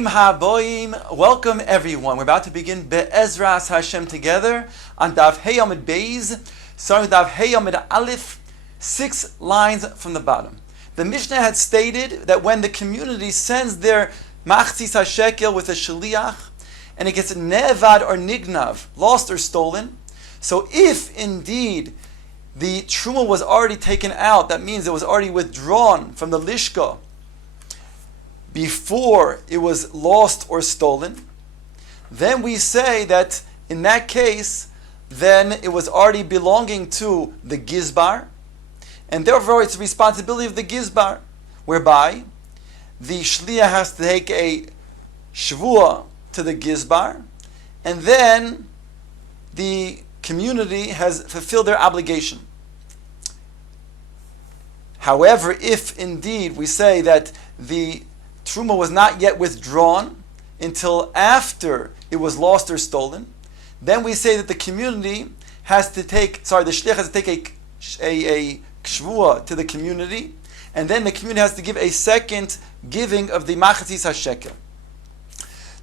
Bruchim haboim. Welcome everyone. We're about to begin Be'ezras Hashem together on Daf Hey Amud Beis, starting with Daf Hey Amud Aleph, 6 lines from the bottom. The Mishnah had stated that when the community sends their machzis hashekel with a shaliach, and it gets nevad or nignav, lost or stolen, so if indeed the truma was already taken out, that means it was already withdrawn from the lishka before it was lost or stolen, then we say that in that case, then it was already belonging to the gizbar, and therefore it's the responsibility of the gizbar, whereby the shliach has to take a shvua to the gizbar, and then the community has fulfilled their obligation. However, if indeed we say that the truma was not yet withdrawn until after it was lost or stolen, then we say that the community has to take, the shliach has to take a kshvua to the community, and then the community has to give a second giving of the machzis hashekel.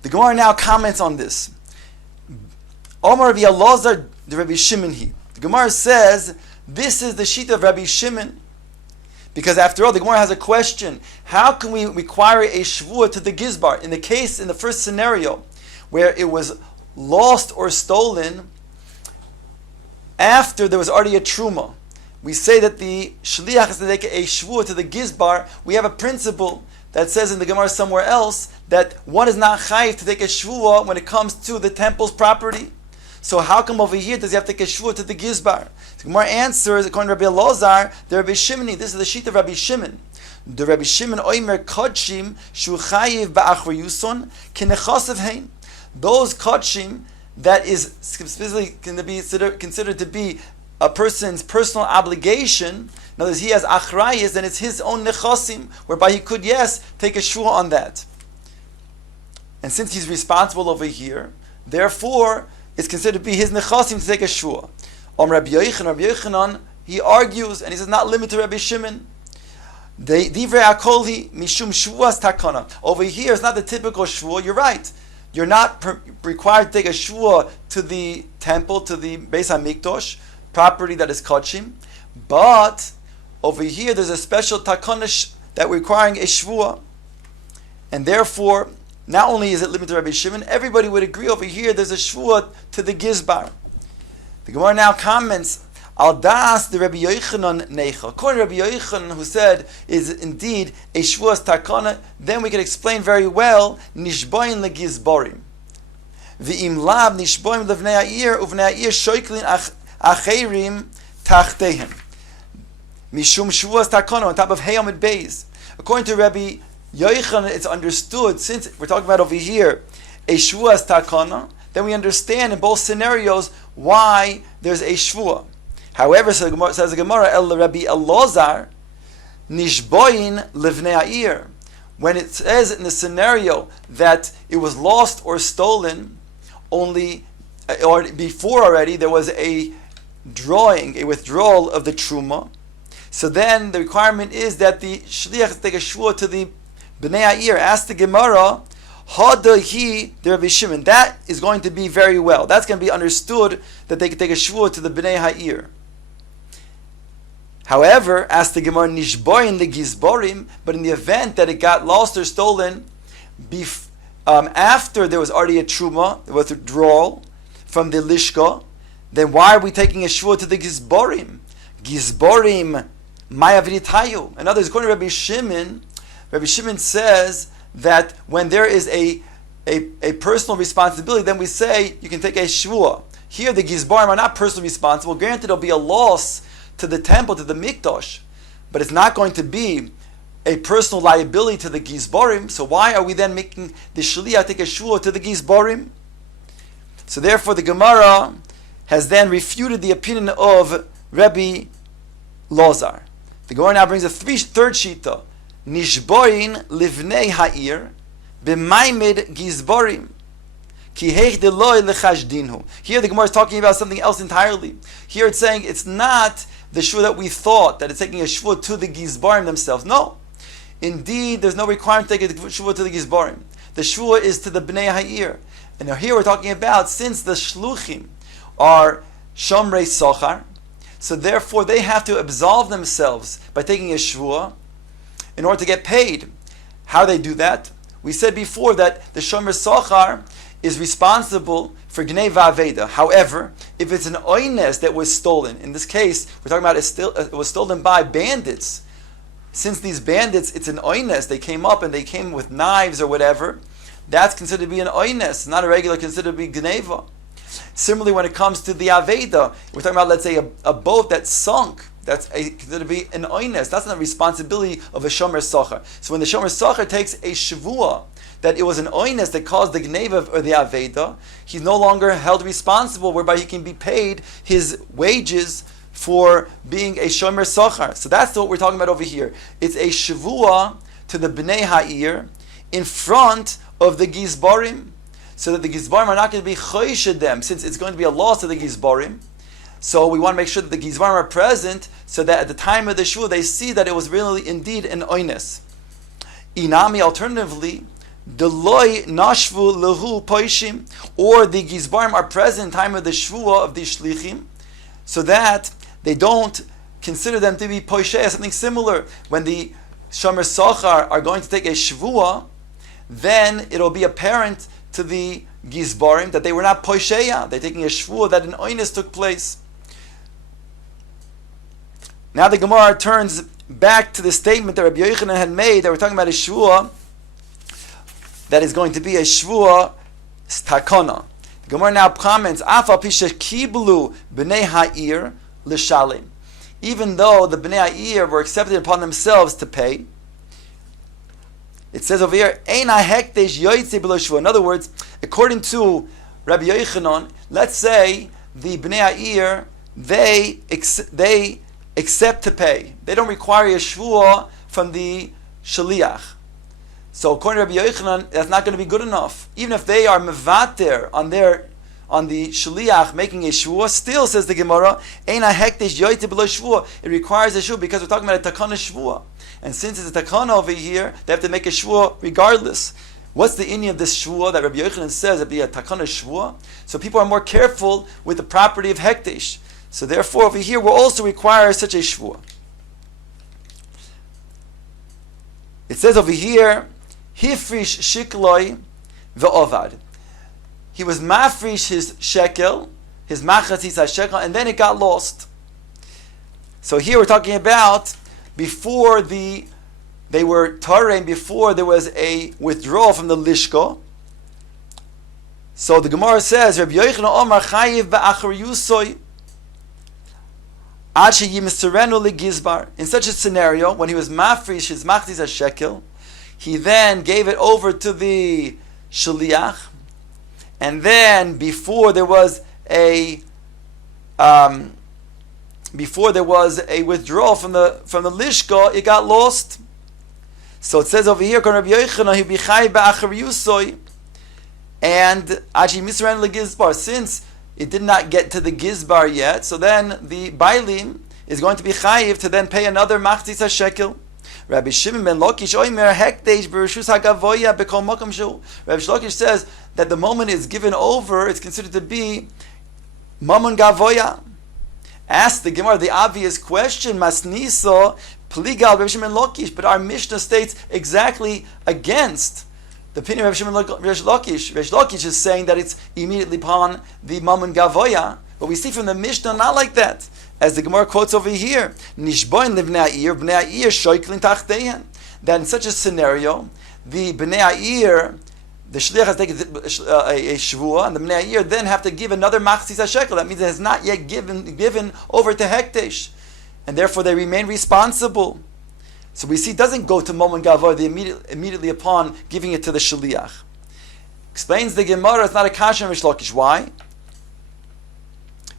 The Gemara now comments on this. Omar Rabbi Elazar the Rabbi Shimon he. The Gemara says this is the sheet of Rabbi Shimon, because after all, the Gemara has a question: how can we require a shvua to the gizbar in the first scenario, where it was lost or stolen after there was already a truma? We say that the shliach has to take a shvua to the gizbar. We have a principle that says in the Gemara somewhere else that one is not chayiv to take a shvua when it comes to the temple's property. So how come over here does he have to take a shvua to the gizbar? The Gemara answers, according to Rabbi Elazar, the Rabbi Shimon, this is the sheet of Rabbi Shimon. The Rabbi Shimon oimer kodshim shu chayiv ba'achriyuson kenechasav hein. Those kodshim that is specifically considered to be a person's personal obligation, in other words, he has achrayis, then it's his own nechasim, whereby he could, take a shvua on that. And since he's responsible over here, therefore, it's considered to be his nechasim to take a shvua. Rabbi Yochanan, he argues, and he says, not limited to Rabbi Shimon. Divrei akolhi mishum shvuas takana. Over here, it's not the typical shvua. You're right. You're not required to take a shvua to the temple, to the Beis HaMikdash, property that is kodshim. But over here, there's a special takana that we're requiring a shvua. And therefore, not only is it limited to Rabbi Shimon, everybody would agree over here there's a shvua to the gizbar. The Gemara now comments, Al das the Rabbi Yochanan necha. According to Rabbi Yochanan, who said is indeed a shvuas takana, then we can explain very well nishboin legizborim. V'im lab nishboin levnei ha'ir uvnei ha'ir shoiklin acherim tachtehem. Mishum shvuas takana on top of Hey Amud Beis. According to Rabbi Yochanan, it's understood, since we're talking about over here a shvuas takana, then we understand in both scenarios why there's a shvua. However, says the Gemara, El Rabbi Elazar, nishboin levnei ha'ir. When it says in the scenario that it was lost or stolen, or before already there was a withdrawal of the truma, so then the requirement is that the shliach take a shvua to the bnei ha'ir. Ask the Gemara, Hadahi the Rabbi Shimon. That is going to be very well. That's going to be understood that they can take a shvua to the bnei ha'ir. However, as the Gemara nishboin the gizborim, but in the event that it got lost or stolen after there was already a truma, there was a withdrawal from the lishka, then why are we taking a shvua to the gizborim? Gizborim mayaviditayu. In other words, according to Rabbi Shimon says that when there is a personal responsibility, then we say you can take a shvua. Here the gizbarim are not personally responsible. Granted, there'll be a loss to the temple, to the mikdash, but it's not going to be a personal liability to the gizbarim. So why are we then making the shliach take a shvua to the gizbarim? So therefore the Gemara has then refuted the opinion of Rabbi Elazar. The Gemara now brings a third shita. Nishboin livnei ha'ir b'maimed gizborim ki heich deloi lechashdinhu. Here the Gemara is talking about something else entirely. Here it's saying it's not the shvua that we thought, that it's taking a shvua to the gizbarim themselves. No. Indeed, there's no requirement to take a shvua to the gizbarim. the shvua is to the bnei ha'ir. And now here we're talking about, since the shluchim are shomrei sochar, so therefore they have to absolve themselves by taking a shvua in order to get paid. How do they do that? We said before that the shomer sochar is responsible for gnei va'aveda. However, if it's an oynes that was stolen, in this case we're talking about it was stolen by bandits. Since these bandits, it's an oynes, they came up and they came with knives or whatever, that's considered to be an oynes, not a regular considered to be gneva. Similarly, when it comes to the aveda, we're talking about, let's say, a boat that sunk. That's considered to be an oynes. That's not the responsibility of a shomer sochar. So when the shomer sochar takes a shavua that it was an oynes that caused the gneva or the aveda, he's no longer held responsible, whereby he can be paid his wages for being a shomer sochar. So that's what we're talking about over here. It's a shavua to the bnei ha'ir in front of the gizbarim, so that the gizbarim are not going to be choished them, since it's going to be a loss to the gizbarim. So we want to make sure that the gizbarim are present, so that at the time of the shul they see that it was really indeed an oynes. Inami, alternatively, Deloy nashvu lehu poishim, or the gizbarim are present in time of the shvua of the shlichim, so that they don't consider them to be poisheh, something similar. When the shomer sochar are going to take a shvua, then it'll be apparent to the gizbarim that they were not poisheya. They're taking a shvua that an oynes took place. Now the Gemara turns back to the statement that Rabbi Yochanan had made, that we're talking about a shvua that is going to be a shvua stakona. The Gemara now comments, Afa pisha kiblu b'nei ha'ir l'shalim. Even though the b'nei ha'ir were accepted upon themselves to pay, it says over here, Ein ha'hekdesh yoytze b'lo shvua. In other words, according to Rabbi Yochanan, let's say the b'nei ha'ir, they accept to pay. They don't require a shvua from the shaliach. So according to Rabbi Yochanan, that's not going to be good enough. Even if they are mevater on the shaliach making a shvua, still, says the Gemara, Ein ha'hekdesh yoytze b'lo shvua. It requires a shvua because we're talking about a takana shvua. And since it's a takana over here, they have to make a shvua regardless. What's the inyan of this shvua that Rabbi Yochanan says it be a takana shvua? So people are more careful with the property of hekdesh. So therefore, over here, we'll also require such a shvua. It says over here, Hifrish shikloi ve'ovad. He was mafrish his shekel, his machatzis shekel, and then it got lost. So here we're talking about before they were tarem, before there was a withdrawal from the lishko. So the Gemara says, Rabbi Yochanan Omar chayiv ba'achar yusoi ad sheyimeserenu legizbar. In such a scenario, when he was mafrish his machatzis shekel, he then gave it over to the shaliach, and then before there was a withdrawal from the lishka, it got lost. So it says over here, Rabbi Yochanan, he bichai ba'achar yusoi, and aji misran legizbar. Since it did not get to the gizbar yet, so then the bailim is going to be chayiv to then pay another machzis shekel. Rabbi Shimon ben Lakish oimer hekdesh b'rishus hagavoya b'kol makom shu. Rabbi Lakish says that the moment is given over, it's considered to be mamon gavoya. Ask the Gemara the obvious question, masniso pligal Rabbi Shimon ben Lakish, but our Mishnah states exactly against the opinion of Rabbi Shimon ben Lakish. Rabbi Lakish is saying that it's immediately upon the mamon gavoya, but we see from the Mishnah not like that. As the Gemara quotes over here, Nishboin livnei ha'ir, bnei ha'ir shoiklin tachteihen. That in such a scenario, the bnei ha'ir, the shliach has taken a shvua, and the bnei ha'ir then have to give another machzis shekel. That means it has not yet given over to hekdesh, and therefore they remain responsible. So we see it doesn't go to Momon Gavoy immediately upon giving it to the shliach. Explains the Gemara, it's not a kasha in Rish Lakish. Why?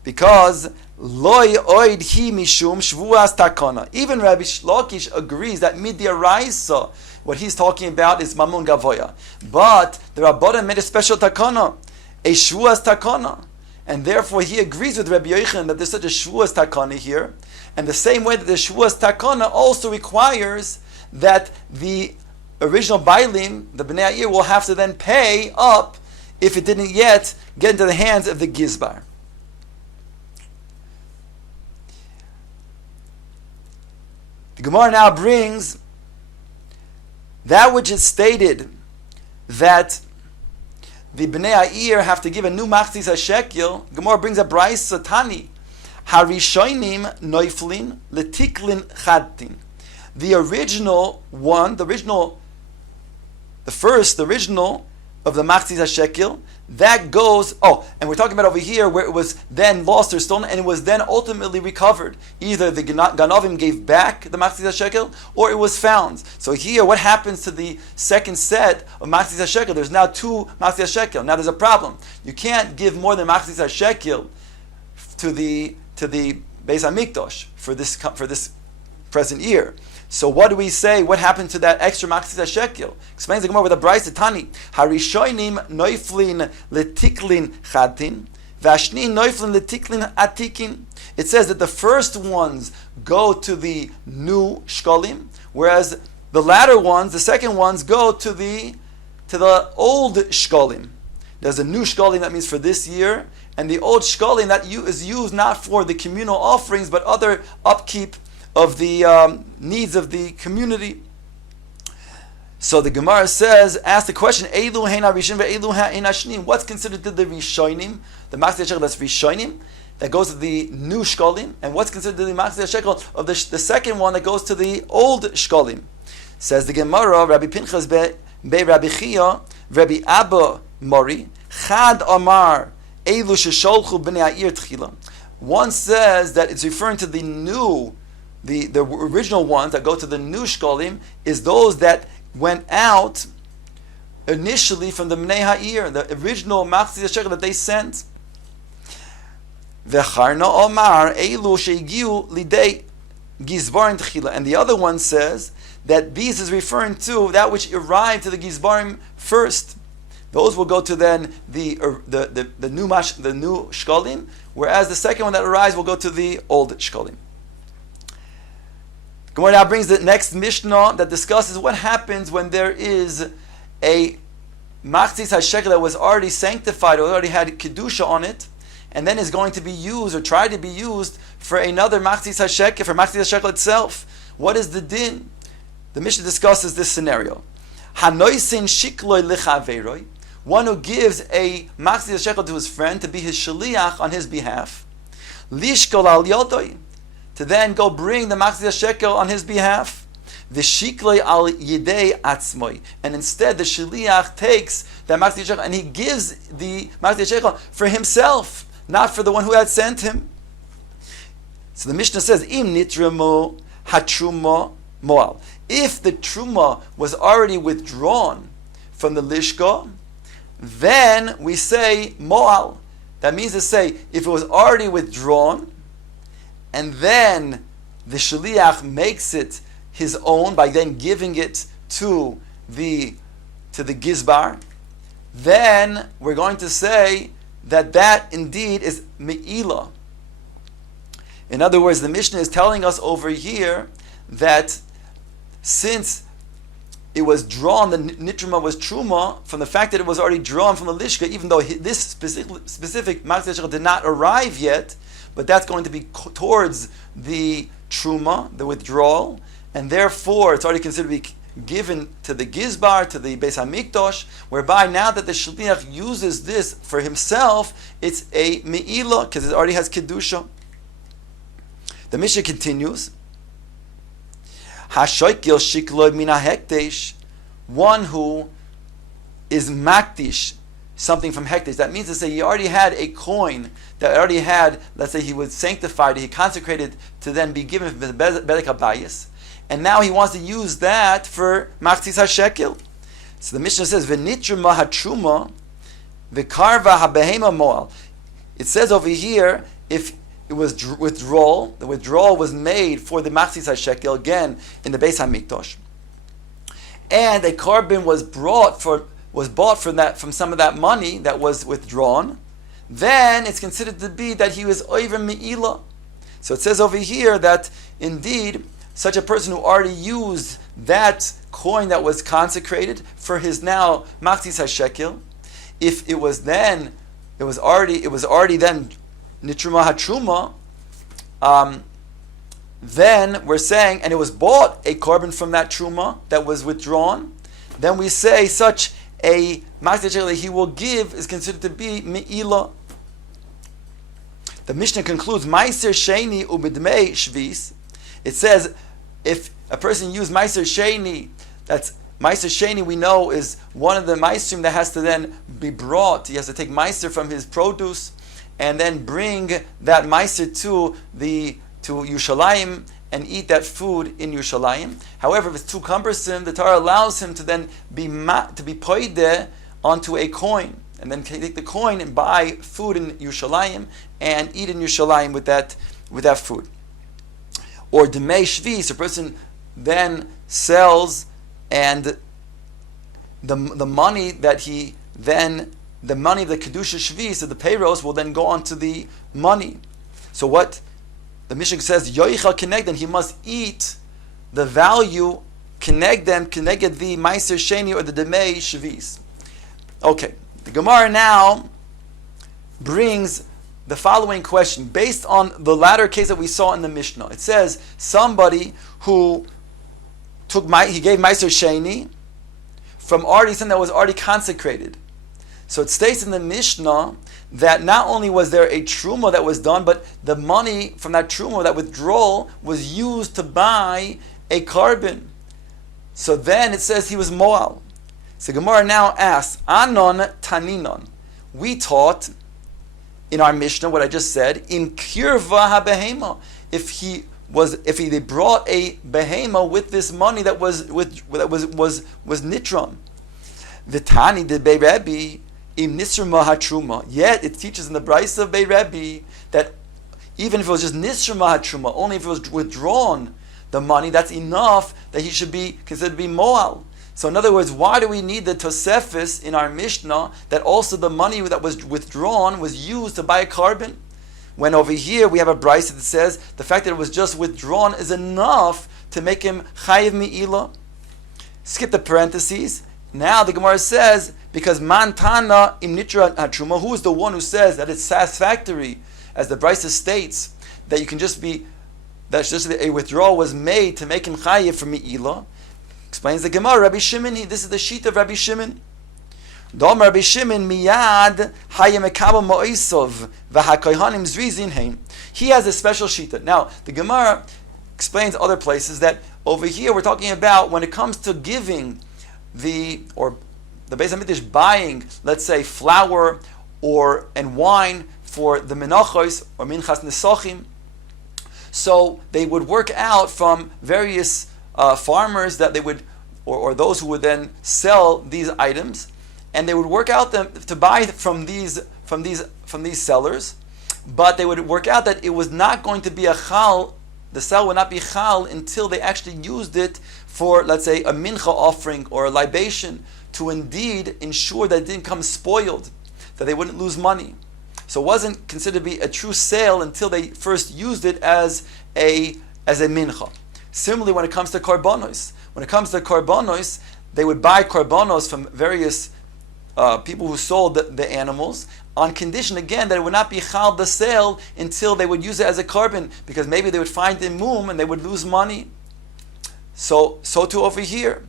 Because loy oid hi mishum shvuas takana. Even Rabbi Lakish agrees that midiaraisa, what he's talking about is mamun gavoya. But the Rabbanan made a special takana, a shvuas takana, and therefore he agrees with Rabbi Yochanan that there's such a shvuas takana here. And the same way that the shvuas takana also requires that the original Bailim, the Bnei Ha'ir, will have to then pay up if it didn't yet get into the hands of the Gizbar. The Gemara now brings that which is stated that the Bnei Ha'ir have to give a new Machzis HaShekel. Gemara brings a Brayso Tani, Harishonim Noiflin Letiklin Chadtin. The original of the Machzis HaShekel, that goes, and we're talking about over here where it was then lost or stolen, and it was then ultimately recovered. Either the Ganovim gave back the Machzis HaShekel, or it was found. So here, what happens to the second set of Machzis HaShekel? There's now two Machzis HaShekel. Now there's a problem. You can't give more than Machzis HaShekel to the Beis HaMikdash for this present year. So what do we say? What happened to that extra Machzis HaShekel? Explains the Gemara with a Brayso Tani. Harishonim noiflin letiklin chadtin, vashni noiflin letiklin atikin. It says that the first ones go to the new shkalim, whereas the latter ones, the second ones, go to the old shkalim. There's a new shkalim that means for this year, and the old shkalim that is used not for the communal offerings but other upkeep of the needs of the community. So the Gemara says, ask the question, Eilu hein harishim ve'eilu hein hashnim. What's considered to the Rishonim, the Machzis HaShekel that's Rishonim, that goes to the new Shkolim, and what's considered to the Machzis HaShekel of the second one that goes to the old Shkolim? Says the Gemara, Rabbi Pinchas be Rabbi Chia, Rabbi Abba Mori, Chad Amar, Eilu shesholchu b'nei ha'ir tchila. One says that it's referring to the new, the original ones that go to the new shkolim is those that went out initially from the Bnei Ha'ir, the original Machzis HaShekel that they sent. V'charna Omar Eilu sheigiu lidei gizbarim tchila. And the other one says that these is referring to that which arrived to the gizbarim first. Those will go to then the new shkolim, whereas the second one that arrives will go to the old shkolim. Gemara now brings the next Mishnah that discusses what happens when there is a Machzis HaShekel that was already sanctified or already had Kedusha on it, and then is going to be used or try to be used for another Machzis HaShekel, for Machzis HaShekel itself. What is the din? The Mishnah discusses this scenario. Hanoisin shikloi lichaveroi, one who gives a Machzis HaShekel to his friend to be his shaliach on his behalf. Lishkol al yodoi, to then go bring the Machzis HaShekel on his behalf. V'shikloi al yidei atzmoi, and instead the shaliach takes that Machzis HaShekel and he gives the Machzis HaShekel for himself, not for the one who had sent him. So the Mishnah says, Im nitramu hatruma moal. If the truma was already withdrawn from the lishka, then we say moal. That means to say, if it was already withdrawn, and then the shaliach makes it his own by then giving it to the gizbar, then we're going to say that indeed is me'ilah. In other words, the Mishnah is telling us over here that since it was drawn, the nitruma was truma, from the fact that it was already drawn from the lishka, even though this specific Machzis HaShekel did not arrive yet, but that's going to be towards the truma, the withdrawal, and therefore it's already considered to be given to the gizbar, to the Beis HaMikdash, whereby now that the shliach uses this for himself, it's a me'ilah, because it already has kedusha. The Mishnah continues, Hashoykil shikloi mina hekdesh, one who is makdish, something from hekdesh. That means to say he already had a coin that already had, let's say he was sanctified, he consecrated to then be given the Bedek HaBayis, and now he wants to use that for Machzis HaShekel. So the Mishnah says, V'nitruma hatruma, v'karva habehema moal. It says over here, if it was withdrawal, the withdrawal was made for the Machzis HaShekel, again, in the Beis HaMikdash, and a carbon was bought from some of that money that was withdrawn, then it's considered to be that he was over me'ilah. So it says over here that indeed such a person who already used that coin that was consecrated for his now Machzis HaShekel, if it was already then Nitruma HaTruma, then we're saying, and it was bought a carbon from that Truma that was withdrawn, then we say such a Machzis HaShekel that he will give is considered to be Me'ilah. The Mishnah concludes, Meiser Sheni Ubidmei Shvis. It says, if a person used Meiser Sheni, that's Meiser Sheni we know is one of the Meisrim that has to then be brought. He has to take Meiser from his produce and then bring that Meiser to Yerushalayim and eat that food in Yerushalayim. However, if it's too cumbersome, the Torah allows him to then be poideh onto a coin, and then take the coin and buy food in Yerushalayim and eat in Yerushalayim with that food. Or Demei Shvis, a person then sells, and the money that the money of the Kedusha Shvis, of the payros, will then go on to the money. So what the Mishnah says, Yoichal Kenegden, he must eat the value Kenegden, Keneged the Meiser Sheni or the Demei Shvis. Okay, the Gemara now brings the following question based on the latter case that we saw in the Mishnah. It says somebody who he gave Meiser Sheni from already something that was already consecrated. So it states in the Mishnah that not only was there a truma that was done, but the money from that truma, that withdrawal, was used to buy a carbon. So then it says he was moal. So Gemara now asks, Anon Taninon. We taught in our Mishnah what I just said, in kirva ha-behema, if they brought a behema with this money that was nitram. Vitani de Bei Rebbe im nisrma hatruma. Yet it teaches in the Brisa of Bei Rebbe that even if it was just nisrma hatruma, only if it was withdrawn the money, that's enough that he should be considered to be moal. So in other words, why do we need the Tosefis in our Mishnah that also the money that was withdrawn was used to buy a carbon? When over here we have a Brisa that says the fact that it was just withdrawn is enough to make him chayiv mi'ilah. Skip the parentheses. Now the Gemara says, because mantana im nitra hatruma, who is the one who says that it's satisfactory, as the Brisa states, that you can just be, that's just a withdrawal was made to make him chayiv for mi'ilah. Explains the Gemara, Rabbi Shimon, this is the sheet of Rabbi Shimon. Dom Rabbi Shimon miyad hayemekabel mo'isov v'hakoyhanim zrizin heim. He has a special shita. Now, the Gemara explains other places that over here we're talking about when it comes to giving the Beis HaMikdash buying, let's say, flour and wine for the menachos or minchas nesachim. So they would work out from various farmers that they would, or those who would then sell these items, and they would work out them to buy from these sellers, but they would work out that it was not going to be a chal. The sale would not be chal until they actually used it for, let's say, a mincha offering or a libation to indeed ensure that it didn't come spoiled, that they wouldn't lose money. So it wasn't considered to be a true sale until they first used it as a mincha. Similarly, when it comes to karbonos, they would buy karbonos from various people who sold the animals on condition, again, that it would not be chal the sale until they would use it as a carbon, because maybe they would find the mum and they would lose money. So too over here.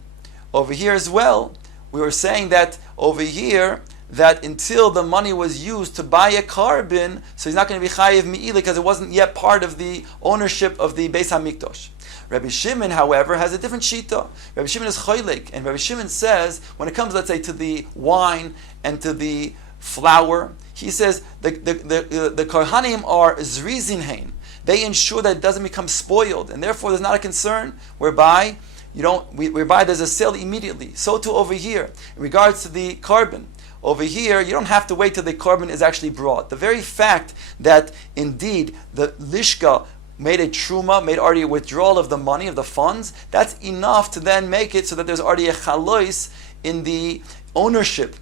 Over here as well, we were saying that over here, that until the money was used to buy a carbon, so he's not going to be chayiv mi'ilah because it wasn't yet part of the ownership of the Beis HaMikdash. Rabbi Shimon, however, has a different shita. Rabbi Shimon is choylek, and Rabbi Shimon says, when it comes, let's say, to the wine and to the flour, he says the kohanim are zrizinhein. They ensure that it doesn't become spoiled, and therefore there's not a concern whereby there's a sale immediately. So too over here, in regards to the carbon. Over here, you don't have to wait till the carbon is actually brought. The very fact that indeed the lishka made a truma, made already a withdrawal of the money, of the funds, that's enough to then make it so that there's already a chalois in the ownership.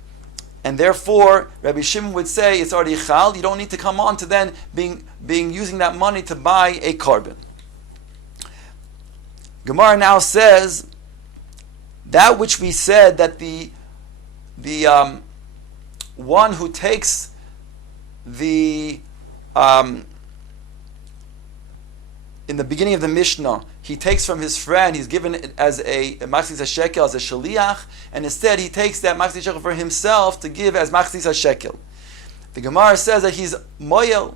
And therefore, Rabbi Shimon would say it's already chal, you don't need to come on to then using that money to buy a carbon. Gemara now says, that which we said that the one who takes the in the beginning of the Mishnah, he takes from his friend, he's given it as a Masechet Shekel, as a Shaliach, and instead he takes that Masechet Shekel for himself to give as Masechet Shekel. The Gemara says that he's Moyel.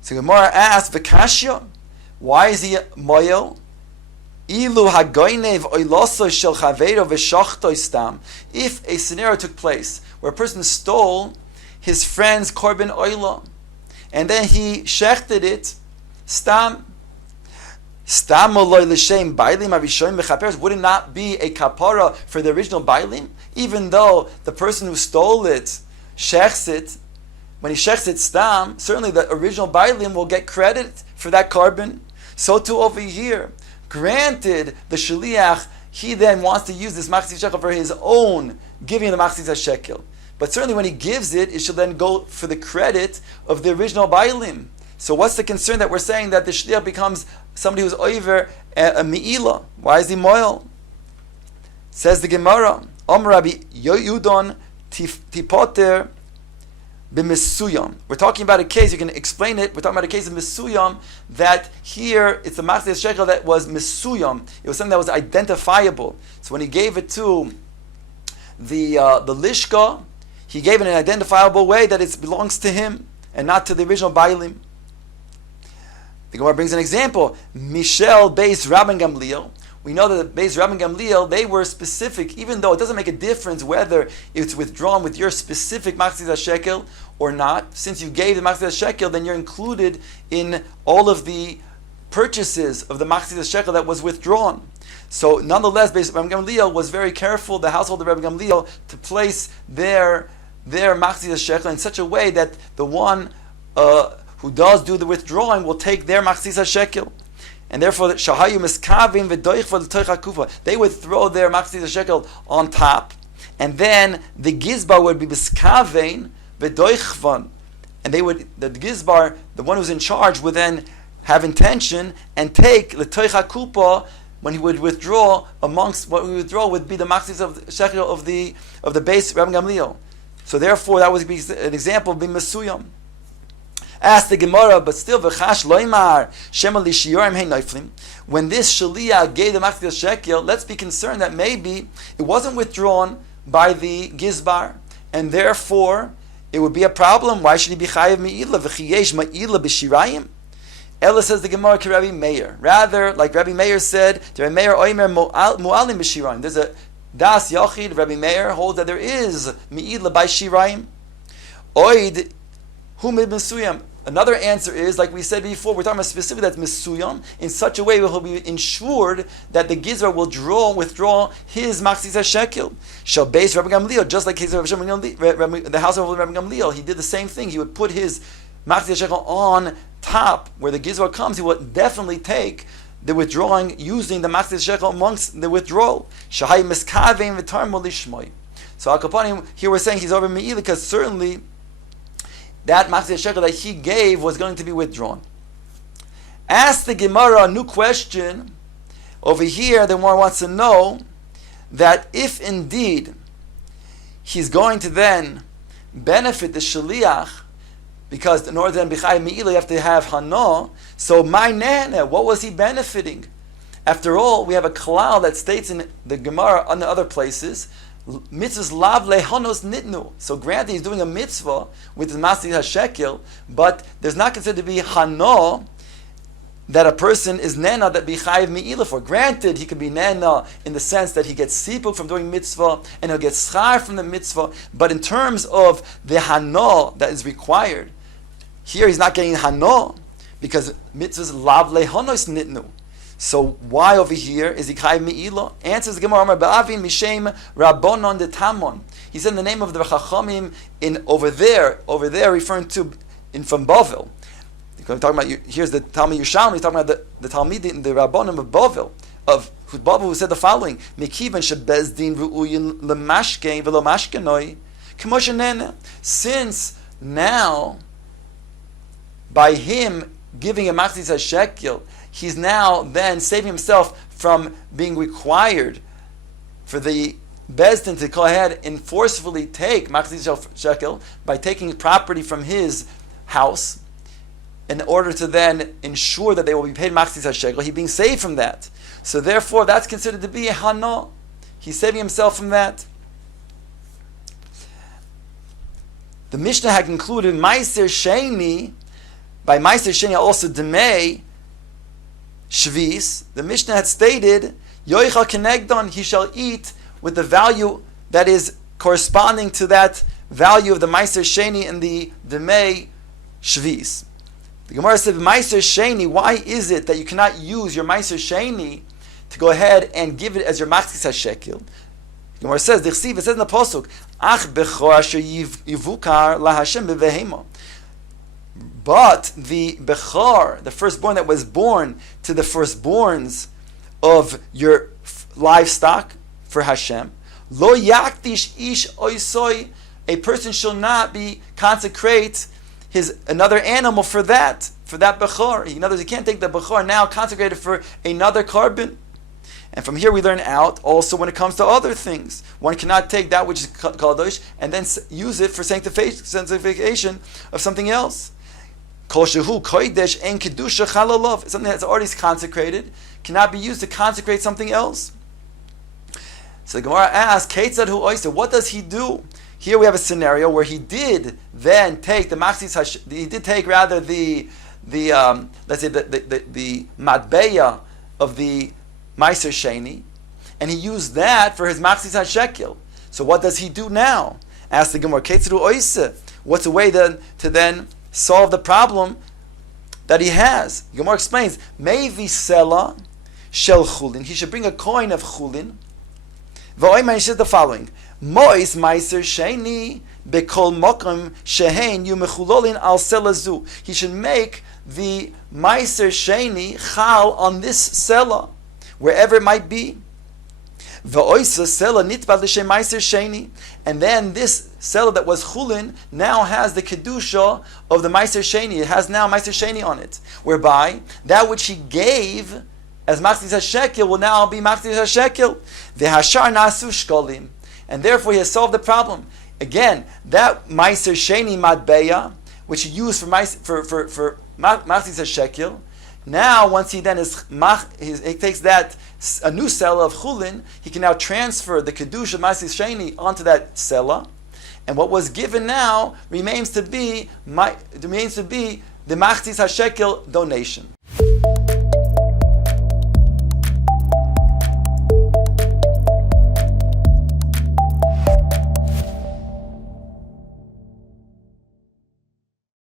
So the Gemara asks, V'kashya, why is he Moyel? Ilu hagoynev oiloso shel chaveiro v'shachto stam. If a scenario took place where a person stole his friend's korban oila, and then he shechted it, stam loy l'shem bailim avishoim mechaperes, would it not be a kapara for the original bailim, even though the person who stole it shechs it? When he shechs it stam, certainly the original bailim will get credit for that korban. So too over here. Granted, the shaliach, he then wants to use this Masechet Shekel for his own giving the Masechet Shekel. But certainly when he gives it, it should then go for the credit of the original bailim. So what's the concern that we're saying that the shliach becomes somebody who's over a me'ila? Why is he moil? Says the Gemara, Rabbi Yudon tipoter b'misuyam. We're talking about a case, you can explain it, we're talking about a case of misuyam, that here it's a Masechet Shekel that was misuyam. It was something that was identifiable. So when he gave it to the lishka, he gave it in an identifiable way that it belongs to him and not to the original bailim. The Gemara brings an example. Mishel Beis Rabban Gamliel. We know that the Beis Rabban Gamliel, they were specific, even though it doesn't make a difference whether it's withdrawn with your specific Masechet Shekel or not. Since you gave the Masechet Shekel, then you're included in all of the purchases of the Masechet Shekel that was withdrawn. So nonetheless, Beis Rabban Gamliel was very careful, the household of Rabban Gamliel, to place their Masechet Shekel in such a way that the one who does do the withdrawing will take their Masechet Shekel. And therefore, shahayu miskavim v'doich v'l'toich hakufa. They would throw their Masechet Shekel on top, and then the gizbar would be miskavein v'doichvan, and the gizbar, the one who's in charge, would then have intention and take l'toich hakupa. When he would withdraw, amongst what we would withdraw would be the Masechet Shekel of the base Rabban Gamliel. So therefore, that would be an example of being mesuyam. Ask the Gemara, but still, v'chash loymar shema lishiyorim hein noiflim. When this shaliach gave the Masechet Shekel, let's be concerned that maybe it wasn't withdrawn by the gizbar, and therefore it would be a problem. Why should he be chayiv me'ila v'chiyesh ma'ila b'shirayim? Ella says the Gemara to Rabbi Meir. Rather, like Rabbi Meir said, to Rabbi Meir oimer mu'alim b'shirayim. There's a das yachid. Rabbi Meir holds that there is me'ila by shirayim. Oid hu mesuyam. Another answer is, like we said before, we're talking about specifically that's mesuyam, in such a way where he'll be ensured that the gizra will withdraw his Masechet Shekel. Shall base Rabbi Gamliel, just like the house of Rabbi Gamliel, he did the same thing. He would put his Masechet Shekel on top, where the gizra comes, he will definitely take the withdrawing using the Masechet Shekel amongst the withdrawal. Shahai miskavein v'tar molishmoi. So Al Kapanim, here we're saying he's over me'ila, because certainly that Masechet Shekel that he gave was going to be withdrawn. Ask the Gemara a new question. Over here, the one wants to know that if indeed he's going to then benefit the Shaliach, because in order to then be Chayiv Me'ila, you have to have Hana. So my nana, what was he benefiting? After all, we have a klal that states in the Gemara and other places, mitzvahs lav lehanos nitnu. So granted, he's doing a mitzvah with the Masechet Shekel, but there's not considered to be Hana that a person is nena that be chayiv me'ila for. Granted, he could be nena in the sense that he gets sipuk from doing mitzvah and he'll get schar from the mitzvah, but in terms of the hana that is required, here he's not getting hana because mitzvahs lav lehanos nitnu. So why over here is he chayiv me'ila? Answers the Gemara, Amar ba'avin mishem rabbonon de tamon. He said in the name of the Chachamim in over there referring to from Bavel. Talking about, here's the Talmud Yerushalmi. He's talking about the Talmud, the Rabbanim of Bavel, who said the following: Mekivan shebezdin ru'uyin lemashkein v'lo mashkenoi k'moshenena. Since now, by him giving a Masechet Shekel, he's now then saving himself from being required for the Bezdin to go ahead and forcefully take Machzis Shekel by taking property from his house in order to then ensure that they will be paid Machzis Shekel, he being saved from that. So therefore, that's considered to be a Hana. He's saving himself from that. The Mishnah had concluded Meiser Sheni, by Meiser Sheni also Demei Shvis. The Mishnah had stated Yoicha Kenegdon, he shall eat with the value that is corresponding to that value of the Meiser Sheni and the Demei Shvis. The Gemara said, Meiser Sheni, why is it that you cannot use your Meiser Sheni to go ahead and give it as your Machzis HaShekel? The Gemara says, it says in the Pasuk, Ach Bechor Asher Yivukar LaHashem Bevehema. But the Bechor, the firstborn that was born to the firstborns of your livestock for Hashem, Lo Yakdish Ish Oisoi, a person shall not be consecrate another animal for that Bechor. In other words, you can't take the Bechor now consecrated for another carbon. And from here we learn out also when it comes to other things. One cannot take that which is Kadosh and then use it for sanctification of something else. Kol shehu kodesh en kedusha chalalov. Something that's already consecrated cannot be used to consecrate something else. So the Gemara asks, Keitzad hu oisa, what does he do? Here we have a scenario where he did then take the Machzis, he did take rather the let's say the matbeya of the Meiser Sheni, and he used that for his Machzis HaShekel. So what does he do now? Ask the Gemara, Keitzad hu oisa, what's a way then to then solve the problem that he has? The Gemara explains, Mevi Sela Shel Chulin, he should bring a coin of Chulin. V'oiman, he says the following, Mois Meiser Sheni Bekol Mokum Shehen Yumechulolin Al Selazu. He should make the Meiser Sheni Chal on this Sela, wherever it might be. V'oisa Sela Nitbad L'Shem Meiser Sheni. And then this Sela that was Chulin now has the Kedusha of the Meiser Sheni. It has now Meiser Sheni on it, whereby that which he gave as Machzis HaShekel will now be Machzis HaShekel. V'hashar Nasu Shkolim. And therefore he has solved the problem. Again, that Meiser Sheni Matbeya, which he used for Machzis HaShekel, now once he then he takes that a new Sela of Chulin, he can now transfer the Kedusha of Machzis Sheni onto that Sela, and what was given now remains to be the Machzis HaShekel donation.